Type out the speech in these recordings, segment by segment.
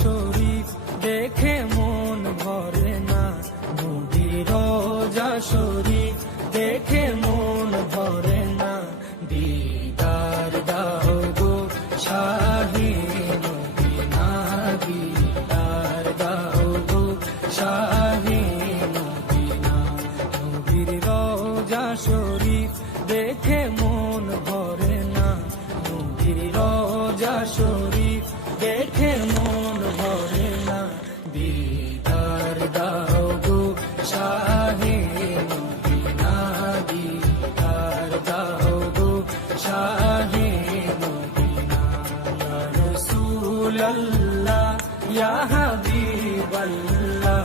শরীফ দেখে মন ভরে না, নবীর রোজা শরীফ দেখে মন ভরে না। দিদার দাও গো শাহে মদিনা, দিদার দাও গো শাহে মদিনা। নবীর রোজা শরীফ দেখে মন ভরে না, নবীর রোজা শরীফ দেখে মন ভরে না। দিদার দাও গো শাহে মদিনা, দিদার দাও গো শাহে মদিনা। ইয়া রাসূলাল্লাহ ইয়া হাবিবাল্লাহ,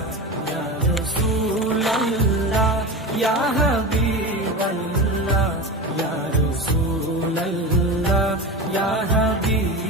ইয়া রাসূলাল্লাহ ইয়া হাবিবাল্লাহ, ইয়া রাসূলাল্লাহ ইয়া হাবিবাল্লাহ।